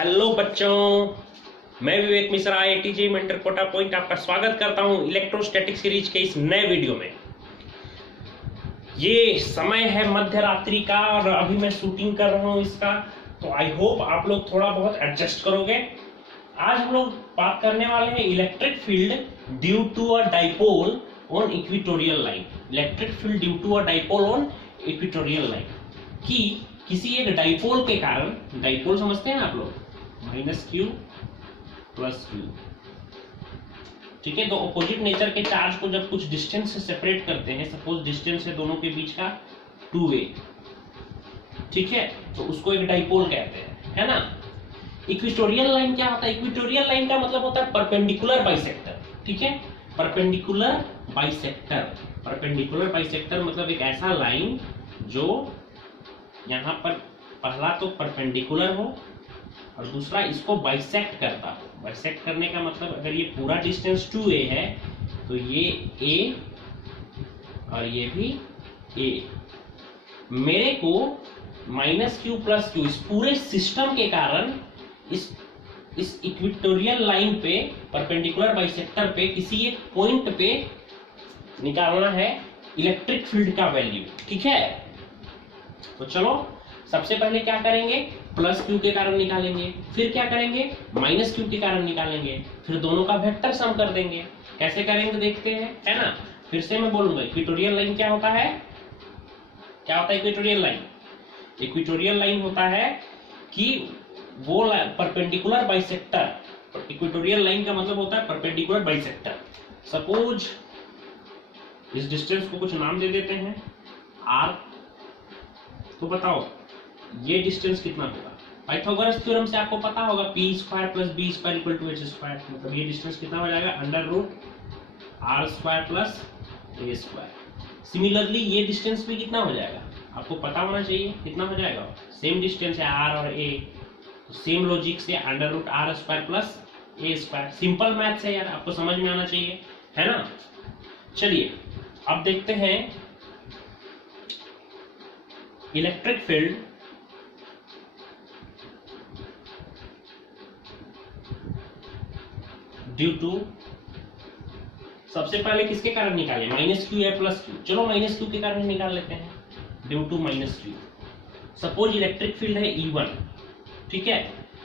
Hello बच्चों, मैं Vivek Mishra ATJ mentor Kota point आपका स्वागत करता हूं इलेक्ट्रोस्टैटिक सीरीज के इस नए वीडियो में। ये समय है मध्य रात्रि का और अभी मैं शूटिंग कर रहा हूं इसका, तो आई होप आप लोग थोड़ा बहुत एडजस्ट करोगे। आज हम लोग बात करने वाले हैं electric field due to a dipole on equatorial line. Electric field due to a dipole on equatorial line कि किसी एक डाइपोल के कारण, डाइपोल समझते हैं आप लोग, -q + q, ठीक है। तो ऑपोजिट नेचर के चार्ज को जब कुछ डिस्टेंस से सेपरेट करते हैं, सपोज डिस्टेंस है दोनों के बीच का 2a, ठीक है, तो उसको एक डाइपोल कहते हैं, है ना। इक्वेटोरियल लाइन क्या होता है? इक्वेटोरियल लाइन का मतलब होता है परपेंडिकुलर बाइसेक्टर, ठीक है। परपेंडिकुलर बाइसेक्टर, परपेंडिकुलर बाइसेक्टर मतलब एक ऐसा लाइन जो यहाँ पर पहला तो परपेंडिकुलर हो और दूसरा इसको बाइसेक्ट करता हो। बाइसेक्ट करने का मतलब अगर ये पूरा डिस्टेंस 2a है तो ये a और ये भी a, मेरे को -q + q इस पूरे सिस्टम के कारण इस इक्वेटोरियल लाइन पे, परपेंडिकुलर बाइसेक्टर पे, किसी एक पॉइंट पे निकालना है इलेक्ट्रिक फील्ड का वैल्यू, ठीक है। तो चलो सबसे पहले क्या करेंगे, +q के कारण निकालेंगे, फिर क्या करेंगे, -q के कारण निकालेंगे, फिर दोनों का वेक्टर सम कर देंगे। कैसे करेंगे देखते हैं, है ना। फिर से मैं बोलूंगा इक्वेटोरियल लाइन क्या होता है, क्या होता है इक्वेटोरियल लाइन? इक्वेटोरियल लाइन होता है कि वो परपेंडिकुलर बाइसेक्टर, इक्वेटोरियल लाइन का मतलब होता है परपेंडिकुलर बाइसेक्टर। सपोज इस डिस्टेंस को कुछ नाम दे देते हैं r, तो बताओ ये डिस्टेंस कितना होगा? पाइथागोरस थ्योरम से आपको पता होगा p² + b² = h², मतलब ये डिस्टेंस कितना हो जाएगा, √r² + a²। सिमिलरली ये डिस्टेंस भी कितना हो जाएगा, आपको पता होना चाहिए कितना हो जाएगा। सेम डिस्टेंस है r और a, तो सेम लॉजिक से √r² + a²। सिंपल मैथ्स है यार, आपको समझ में आना चाहिए, है ना। चलिए अब देखते हैं इलेक्ट्रिक फील्ड ड्यू टू, सबसे पहले किसके कारण निकालें, -q या +q? चलो -q के कारण निकाल लेते हैं, due to -q। Suppose electric field है E1, ठीक है।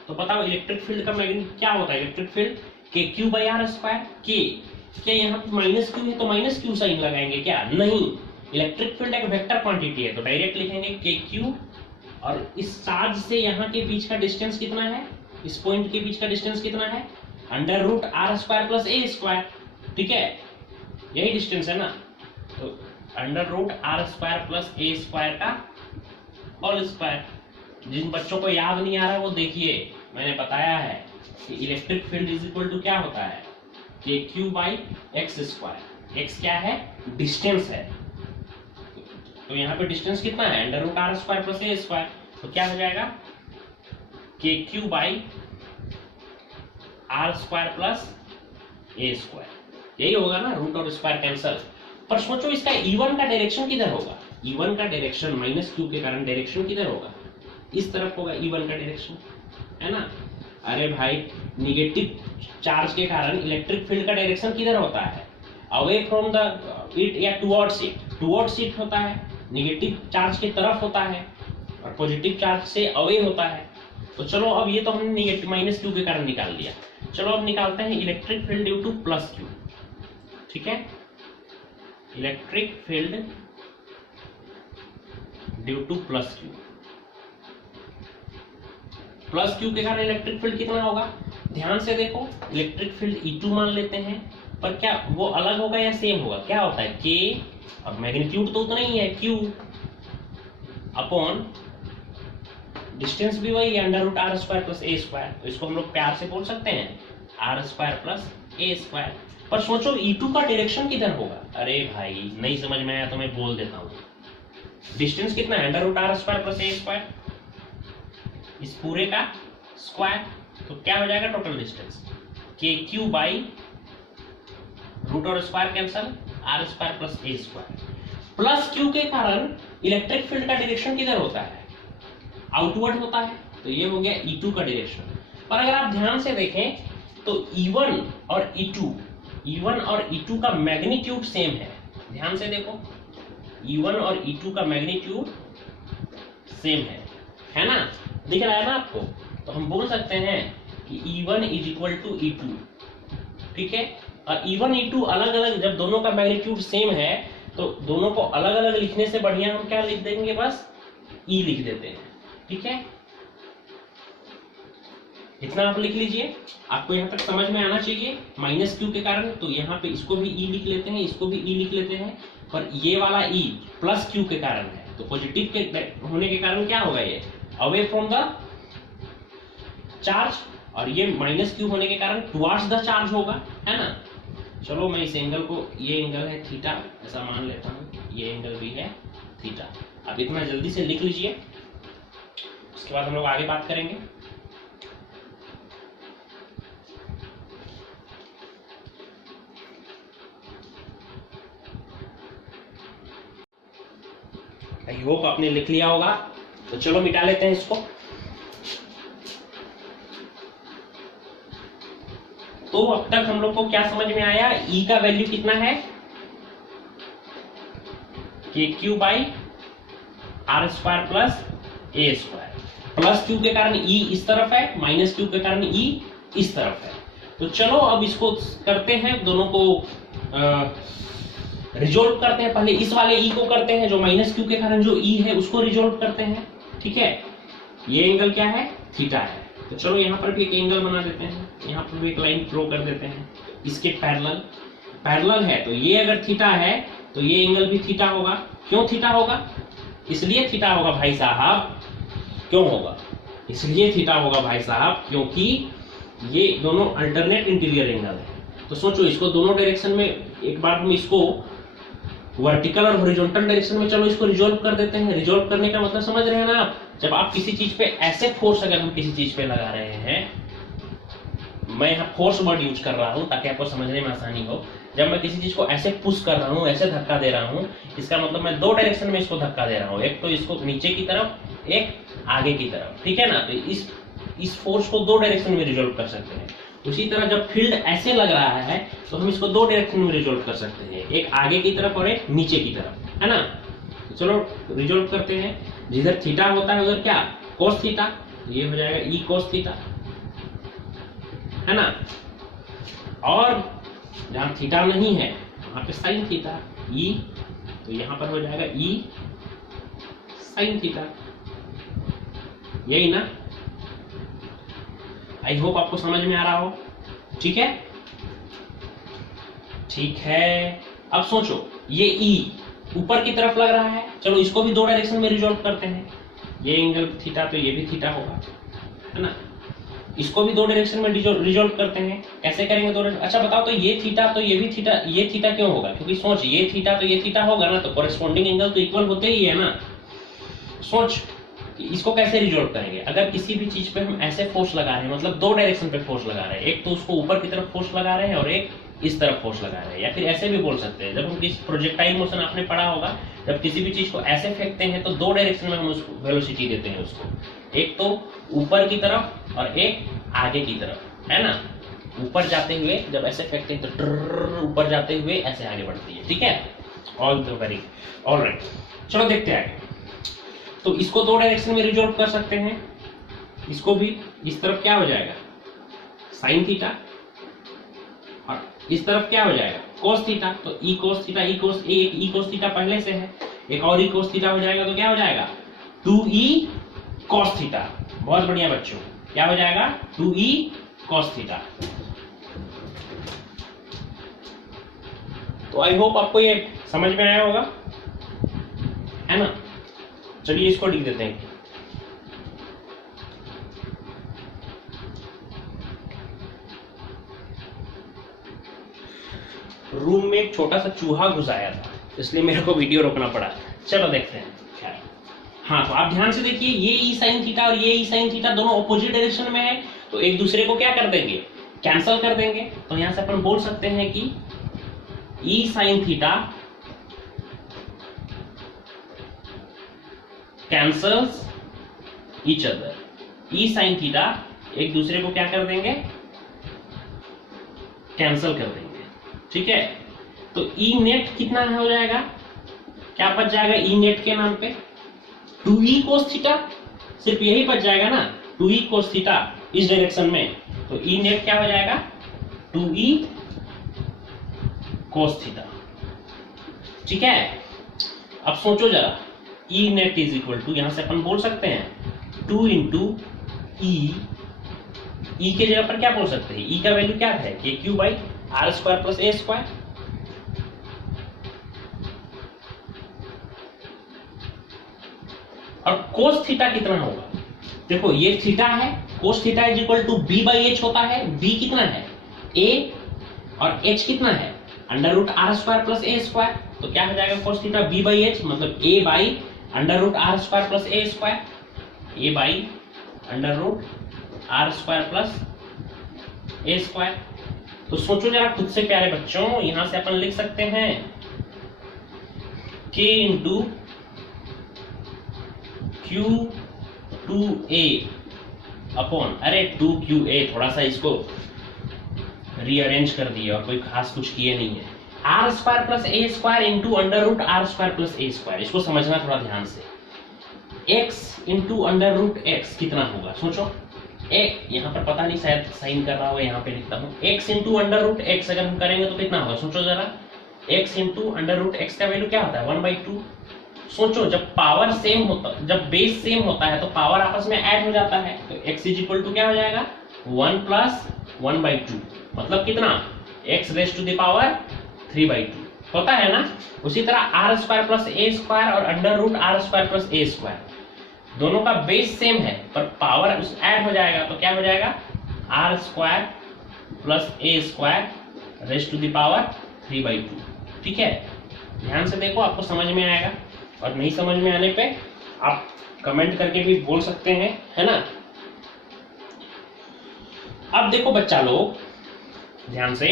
तो बताओ इलेक्ट्रिक फील्ड का मैग्नीट्यूड क्या होता है? इलेक्ट्रिक फील्ड kq/r², क्या यहाँ पे -q है तो -q साइन लगाएंगे क्या? नहीं, इलेक्ट्रिक फील्ड एक वेक्टर क्वांटिटी है, तो डायरेक्ट लिखेंगे kq, और इस चार्ज से यहाँ के बीच का डिस्टेंस कितना है, इस पॉइंट के बीच का डिस्टेंस कितना है, √r² + a², ठीक है, यही डिस्टेंस है ना। तो √r² + a² का होल स्क्वायर। जिन बच्चों को याद नहीं आ रहा वो देखिए, मैंने बताया है कि electric field is equal to क्या होता है, kq/x²। x क्या है, डिस्टेंस है, तो यहाँ पे डिस्टेंस कितना है, √r² + a², तो क्या हो जाएगा, kq/r² + a²। यही होगा ना, रूट और स्क्वायर कैंसल। पर सोचो इसका E1 का डायरेक्शन किधर होगा, E1 का डायरेक्शन -q के कारण डायरेक्शन किधर होगा, इस तरफ होगा E1 का डायरेक्शन, है ना। अरे भाई, निगेटिव चार्ज के कारण इलेक्ट्रिक फील्ड का डायरेक्शन किधर होता है, अवे फ्रॉम द इट या टुवर्ड्स इट होता है। निगेटिव चार्ज की तरफ होता है और पॉजिटिव चार्ज से अवे होता है। तो चलो अब ये तो हमने निगेटिव -q के कारण निकाल लिया। चलो अब निकालते हैं electric field due to +q, ठीक है। Electric field due to +q के कारण इलेक्ट्रिक फील्ड कितना होगा, ध्यान से देखो। इलेक्ट्रिक फील्ड E2 मान लेते हैं, पर क्या वो अलग होगा या सेम होगा? क्या होता है, k और मैग्नीट्यूड तो उतना ही है, q अपॉन डिस्टेंस भी वही है, √r² + a²। तो इसको हम लोग प्यार से बोल सकते हैं r² + a²। पर सोचो E2 का डायरेक्शन किधर होगा? अरे भाई नहीं समझ में आया तो मैं बोल देता हूँ, डिस्टेंस कितना है, √r² + a², इस पूरे का स्क्वायर, तो क्या हो जाएगा टोटल डिस्टेंस, kq/ रूट और square cancel, r² + a²। +q के कारण इलेक्ट्रिक फील्ड का डायरेक्शन किधर होता है, आउटवर्ड होता है, तो ये हो गया E2 का डायरेक्शन। और अगर आप ध्यान से देखें तो E1 और E2 का मैग्नीट्यूड सेम है। ध्यान से देखो, E1 और E2 का मैग्नीट्यूड सेम है ना, दिख रहा है ना आपको? तो हम बोल सकते हैं कि E1 is equal to E2, ठीक है। और E1 E2 अलग अलग, जब दोनों का मैग्नीट्यूड सेम है तो दोनों को अलग अलग लिखने से बढ़िया हम क्या लिख देंगे, बस E लिख देते हैं, ठीक है। इतना आप लिख लीजिए, आपको यहाँ तक समझ में आना चाहिए। माइनस क्यू के कारण तो यहाँ पे इसको भी E लिख लेते हैं, इसको भी E लिख लेते हैं, पर ये वाला E प्लस क्यू के कारण है, तो पॉजिटिव के होने के कारण क्या होगा, ये अवे फ्रॉम द चार्ज, और ये माइनस क्यू होने के कारण टुवर्ड्स द चार्ज होगा, है ना। चलो मैं इस एंगल को, ये एंगल है थीटा ऐसा मान लेता हूँ, ये एंगल भी है थीटा। अब इतना जल्दी से लिख लीजिए, उसके बाद हम लोग आगे बात करेंगे। आई होप आपने लिख लिया होगा, तो चलो मिटा लेते हैं इसको। तो अब तक हम लोग को क्या समझ में आया, E का वैल्यू कितना है, KQ by R square plus A square. Plus Q के कारण E इस तरफ है, माइनस क्यू के कारण E इस तरफ है। तो चलो अब इसको करते हैं, दोनों को रिजोल्व करते हैं। पहले इस वाले E को करते हैं, जो माइनस क्यू के कारण जो E है उसको रिजोल्व करते हैं, ठीक है। ये एंगल क्या है, थीटा है। तो चलो यहाँ पर भी एक एंगल बना देते हैं, यहाँ पर भी एक लाइन ड्रॉ कर देते हैं, इसके पैरेलल है। तो ये अगर थीटा है तो ये एंगल भी थीटा होगा। क्यों थीटा होगा, इसलिए थीटा होगा भाई साहब, क्यों होगा, इसलिए थीटा होगा भाई साहब क्योंकि ये दोनों अल्टरनेट इंटीरियर एंगल है। तो सोचो, इसको दोनों डायरेक्शन में, एक बार हम इसको वर्टिकल और हॉरिजॉन्टल डायरेक्शन में, चलो इसको रिजॉल्व कर देते हैं। रिजॉल्व करने का मतलब समझ रहे हैं ना आप, जब आप किसी चीज पे ऐसे फोर्स, अगर हम किसी चीज पे लगा रहे हैं, मैं यहाँ फोर्स वर्ड यूज कर रहा हूँ ताकि आपको समझने में आसानी हो। जब मैं किसी चीज को ऐसे पुश कर रहा हूँ, ऐसे धक्का दे रहा हूँ, इसका मतलब मैं दो डायरेक्शन में इसको धक्का दे रहा हूँ, एक तो इसको नीचे की तरफ, एक आगे की तरफ, ठीक है ना। तो इस फोर्स को दो डायरेक्शन में रिजॉल्व कर सकते हैं। उसी तरह जब फील्ड ऐसे लग रहा है तो हम इसको दो डायरेक्शन में रिजॉल्व कर सकते हैं, एक आगे की तरफ और एक नीचे की तरफ, है ना। तो चलो रिजॉल्व करते हैं। जिधर थीटा होता है उधर क्या, कोस थीटा, ये हो जाएगा E कोस थीटा, है ना। और जहां थीटा नहीं है वहां पे साइन थीटा, E, तो यहां पर हो जाएगा E साइन थीटा, यही ना। आई होप आपको समझ में आ रहा हो, ठीक है। ठीक है, अब सोचो, ये E ऊपर की तरफ लग रहा है, चलो इसको भी दो डायरेक्शन में रिजॉल्व करते हैं। ये एंगल थीटा तो ये भी थीटा होगा, है ना। इसको भी दो डायरेक्शन में रिजॉल्व करते हैं। कैसे करेंगे दो डायरेक्शन, अच्छा बताओ, तो ये थीटा तो ये भी थीटा, ये थीटा क्यों होगा, क्योंकि सोच, ये थीटा तो ये थीटा होगा ना, तो कॉरेस्पॉन्डिंग एंगल तो इक्वल होते ही है ना। सोच इसको कैसे रिजॉल्व करेंगे, अगर किसी भी चीज पे हम ऐसे फोर्स लगा रहे हैं, मतलब दो डायरेक्शन पे फोर्स लगा रहे हैं, एक तो उसको ऊपर की तरफ फोर्स लगा रहे हैं और एक इस तरफ फोर्स लगा रहे हैं, या फिर ऐसे भी बोल सकते हैं, जब हम किसी प्रोजेक्टाइल मोशन आपने पढ़ा होगा, जब किसी भी चीज को ऐसे फेंकते हैं तो दो डायरेक्शन में हम उसको वेलोसिटी देते हैं उसको, एक तो ऊपर की तरफ और एक आगे की तरफ, है ना। ऊपर जाते हुए जब ऐसे फेंकते हैं तो ऊपर जाते हुए ऐसे आगे बढ़ती है, ठीक है। ऑलराइट, चलो देखते हैं। तो इसको दो डायरेक्शन में रिजॉल्व कर सकते हैं, इसको भी इस तरफ क्या हो जाएगा, साइन थीटा, और इस तरफ क्या हो जाएगा, कोस थीटा। तो E कोस थीटा, E कोस, एक E कोस थीटा पहले से है, एक और E कोस थीटा हो जाएगा, तो क्या हो जाएगा 2E कोस थीटा। बहुत बढ़िया बच्चों, क्या हो जाएगा 2E कोस थीटा। तो आई होप आपको ये समझ में आया होगा, है ना। चलिए इसको लिख देते हैं। रूम में एक छोटा सा चूहा घुस आया था, इसलिए मेरे को वीडियो रोकना पड़ा। चलो देखते हैं क्या है। हाँ, तो आप ध्यान से देखिए, ये E साइन थीटा और ये E साइन थीटा दोनों ऑपोजिट डायरेक्शन में है, तो एक दूसरे को क्या कर देंगे, कैंसल कर देंगे। तो यहां से अपन बोल सकते हैं कि E sine theta cancels each other. E sin theta एक दूसरे को क्या कर देंगे, कैंसिल कर देंगे, ठीक है। तो ई नेट कितना हो जाएगा, क्या बच जाएगा ई नेट के नाम पे, 2e cos थीटा, सिर्फ यही बच जाएगा ना, 2e cos थीटा इस डायरेक्शन में, तो ई नेट क्या हो जाएगा 2e cos थीटा, ठीक है। अब सोचो जरा, ई नेट इज इक्वल टू, यहां से अपन बोल सकते हैं 2 इंटू ई के जगह पर क्या बोल सकते हैं, ई का वैल्यू क्या है K Q by R square plus A square, और कोस थीटा कितना होगा, देखो ये थीटा है, cos theta is equal to B by H होता है, बी कितना है ए और एच कितना है under root R square plus A square, तो क्या हो जाएगा cos theta B by H मतलब A by under root R square plus A square, A by under root R square plus A square. तो सोचो जरा खुद से प्यारे बच्चों, यहां से अपन लिख सकते हैं k इंटू Q2A अपॉन, अरे 2QA, थोड़ा सा इसको रीअरेंज कर दिए और कोई खास कुछ किए नहीं है, R square plus A square into under root R square plus A square, इसको समझना थोड़ा ध्यान से, x into under root x कितना होगा, सोचो एक यहाँ पर पता नहीं शायद साइन कर रहा हो, यहाँ पे लिखता हूँ x into under root x, अगर हम करेंगे तो कितना होगा, सोचो जरा, x into under root x का वैल्यू क्या होता है 1/2। सोचो जब पावर सेम होता, जब बेस सेम होता है तो पावर आपस में ऐड हो जाता है, तो x इज इक्वल टू क्या हो जाएगा 1 प्लस 1/2, मतलब कितना x raise to the power 3/2 होता है ना। उसी तरह R square plus A square और under root R square plus A square, दोनों का बेस सेम है पर पावर ऐड हो जाएगा, तो क्या हो जाएगा R square plus A square raise to the power 3/2, ठीक है। ध्यान से देखो, आपको समझ में आएगा, और नहीं समझ में आने पे आप कमेंट करके भी बोल सकते हैं, है ना। अब देखो बच्चा लोग ध्यान से,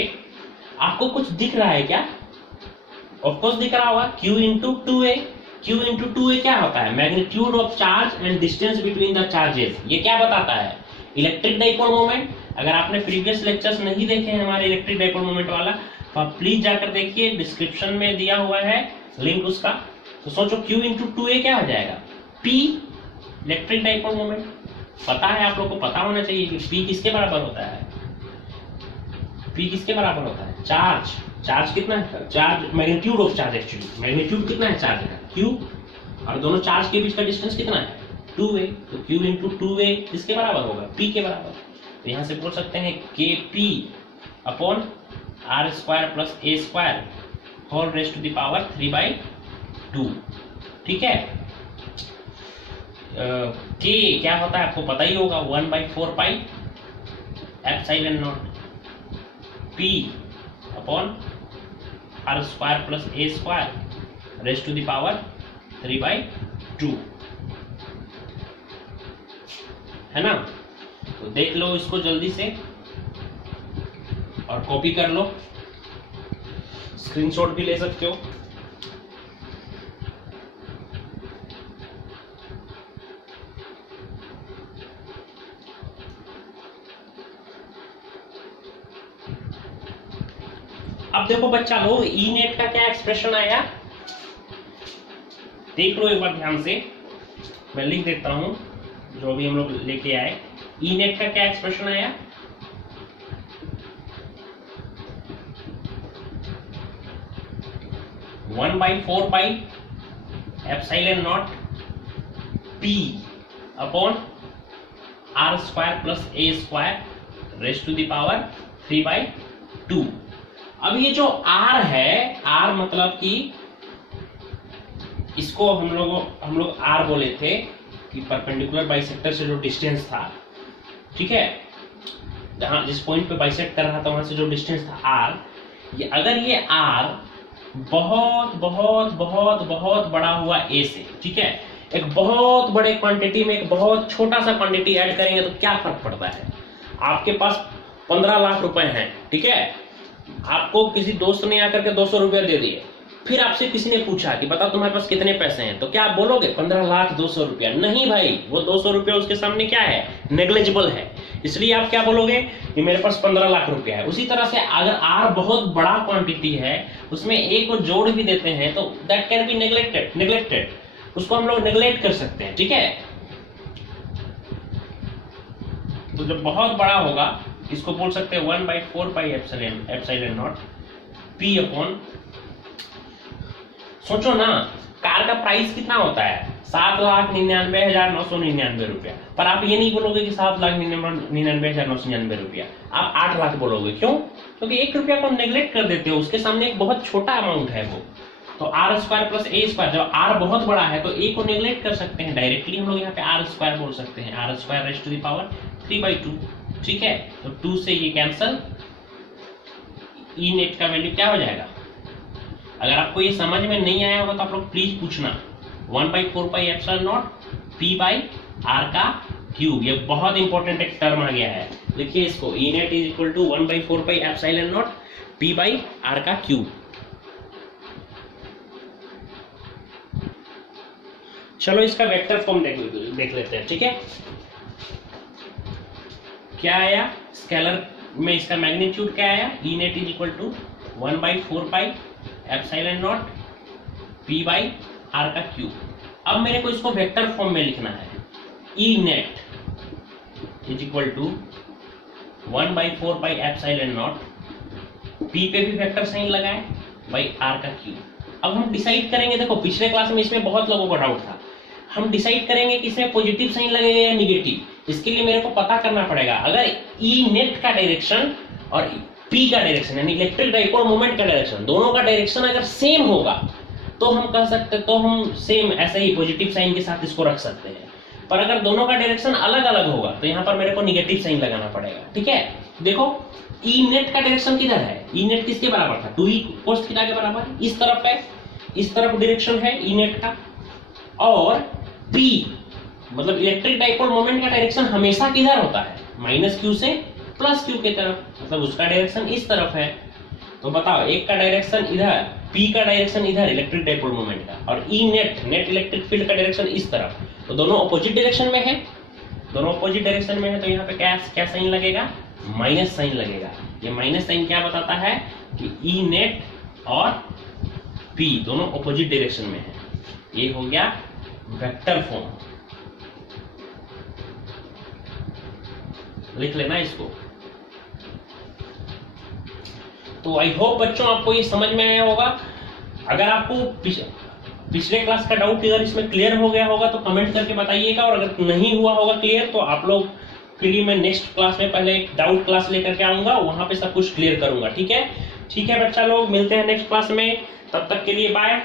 आपको कुछ दिख रहा है क्या, ऑफ कोर्स दिख रहा होगा, Q into 2A, Q into 2A क्या होता है, magnitude of charge and distance between the charges, ये क्या बताता है इलेक्ट्रिक डाइपोल मोमेंट। अगर आपने प्रीवियस लेक्चर्स नहीं देखे हैं हमारे इलेक्ट्रिक डाइपोल मोमेंट वाला, तो आप प्लीज जाकर देखिए, डिस्क्रिप्शन में दिया हुआ है लिंक उसका। तो सोचो Q इंटू 2A क्या हो जाएगा P, इलेक्ट्रिक डाइपोल मोमेंट, पता है आप लोग को, पता होना चाहिए कि P किसके बराबर होता है, P किसके बराबर होता है चार्ज, चार्ज कितना है, charge magnitude of charge, actually magnitude कितना है चार्ज का Q, और दोनों चार्ज के बीच का डिस्टेंस कितना है 2A, तो Q इंटू 2A किसके बराबर होगा P के बराबर। तो यहाँ से बोल सकते हैं KP upon R square plus A square whole raise to the power 3/2, ठीक है। K क्या होता है आपको पता ही होगा 1/4 pi epsilon naught, P upon R square plus A square raise to the power 3/2, है ना। तो देख लो इसको जल्दी से और कॉपी कर लो, स्क्रीनशॉट भी ले सकते हो। अब देखो बच्चा लोग, ई नेट का क्या एक्सप्रेशन आया, देख लो एक बार ध्यान से, मैं लिख देता हूं जो भी हम लोग लेके आए। ई नेट का क्या एक्सप्रेशन आया, one by 4 pi epsilon naught P upon R square plus A square raise to the power 3/2। अब ये जो R है, R मतलब कि इसको हम लोग R बोले थे कि परपेंडिकुलर बाइसेक्टर से जो डिस्टेंस था, ठीक है, जहां जिस पॉइंट पे बाइसेक्ट कर रहा था वहां से जो डिस्टेंस था R, ये अगर ये R बहुत बहुत बहुत बहुत बड़ा हुआ A से, ठीक है, एक बहुत बड़े क्वांटिटी में एक बहुत छोटा सा क्वांटिटी ऐड करेंगे तो क्या फर्क पड़ता है। आपके पास 15 लाख रुपए हैं, ठीक है, आपको किसी दोस्त ने आकर के 200 रुपया दे दिए, फिर आपसे किसी ने पूछा कि बता तुम्हारे पास कितने पैसे हैं, तो क्या आप बोलोगे 15 लाख 200 रुपया, नहीं भाई, वो 200 रुपया उसके सामने क्या है, नेग्लिजिबल है। इसलिए आप क्या बोलोगे कि मेरे पास 15 लाख रुपया है। उसी तरह से अगर आर बहुत बड़ा क्वांटिटी है, उसमें ए को जोड़ भी देते हैं, तो दैट कैन बी नेग्लेक्टेड, उसको हम लोग नेग्लेक्ट कर सकते हैं, ठीक है। तो जब बहुत बड़ा होगा इसको बोल सकते हैं 1/4 pi epsilon naught P upon, सोचो ना कार का प्राइस कितना होता है 7,99,999 रुपया, पर आप ये नहीं बोलोगे कि 7,99,999 रुपया, आप 8 लाख बोलोगे। क्यों? क्योंकि 1 रुपया को नेग्लेक्ट कर देते हो, उसके सामने एक बहुत छोटा अमाउंट है वो। तो R square plus A square, जब आर बहुत बड़ा है तो ए को नेग्लेक्ट कर सकते हैं, डायरेक्टली हम लोग यहाँ पे आर स्क्वायर बोल सकते हैं, R square raise to the power 3/2, ठीक है। तो 2 से ये कैंसल, ई नेट का वैल्यू क्या हो जाएगा? अगर आपको ये समझ में नहीं आया होगा तो आप लोग प्लीज पूछना। 1/4 pi epsilon naught P by R का क्यूब, ये बहुत इंपॉर्टेंट एक टर्म आ गया है, देखिए इसको, E net is equal to 1/4 pi epsilon naught P by R का क्यूब। चलो इसका वेक्टर फॉर्म देख लेते हैं, ठीक है। क्या आया स्केलर में, इसका मैग्नीट्यूड क्या आया, E net is equal to 1/4 pi epsilon naught P by R का क्यूब। अब मेरे को इसको वेक्टर फॉर्म में लिखना है, E net is equal to 1/4 pi epsilon naught, P पे भी वेक्टर साइन लगाए, बाई आर का क्यूब। अब हम डिसाइड करेंगे, देखो पिछले क्लास में इसमें बहुत लोगों को डाउट था, हम डिसाइड करेंगे कि इसमें पॉजिटिव साइन लगेगा या निगेटिव। इसके लिए मेरे को पता करना पड़ेगा, अगर ई नेट का डायरेक्शन और पी का डायरेक्शन यानी इलेक्ट्रिक डाइपोल मोमेंट का डायरेक्शन, दोनों का डायरेक्शन अगर सेम होगा तो हम कह सकते, तो हम सेम ऐसे ही पॉजिटिव साइन के साथ इसको रख सकते हैं। पर अगर दोनों का डायरेक्शन अलग अलग होगा तो यहाँ पर मेरे को निगेटिव साइन लगाना पड़ेगा, ठीक है। देखो ई नेट का डायरेक्शन किधर है, ई नेट किसके बराबर था, 2e cos थीटा के बराबर, इस तरफ है, इस तरफ डायरेक्शन है ई नेट का। और पी मतलब इलेक्ट्रिक डाइपोल मोमेंट का डायरेक्शन हमेशा किधर होता है, -q से +q के तरफ, मतलब उसका डायरेक्शन इस तरफ है। तो बताओ एक का डायरेक्शन इधर, पी का डायरेक्शन इधर इलेक्ट्रिक डाइपोल मोमेंट का, और ई नेट इलेक्ट्रिक फील्ड का डायरेक्शन इस तरफ, तो दोनों अपोजिट डायरेक्शन में है, दोनों अपोजिट डायरेक्शन में है। तो यहाँ पे क्या साइन लगेगा, माइनस साइन लगेगा। ये माइनस साइन क्या बताता है कि ई नेट और पी दोनों अपोजिट डायरेक्शन में है। ये हो गया वेक्टर फॉर्म, लिख लेना इसको। तो आई होप बच्चों आपको ये समझ में आया होगा। अगर आपको पिछले क्लास का डाउट अगर इसमें क्लियर हो गया होगा तो कमेंट करके बताइएगा, और अगर नहीं हुआ होगा क्लियर तो आप लोग के लिए मैं नेक्स्ट क्लास में पहले एक डाउट क्लास लेकर के आऊंगा, वहां पे सब कुछ क्लियर करूंगा, ठीक है। ठीक है बच्चा लोग, मिलते हैं नेक्स्ट क्लास में, तब तक के लिए बाय।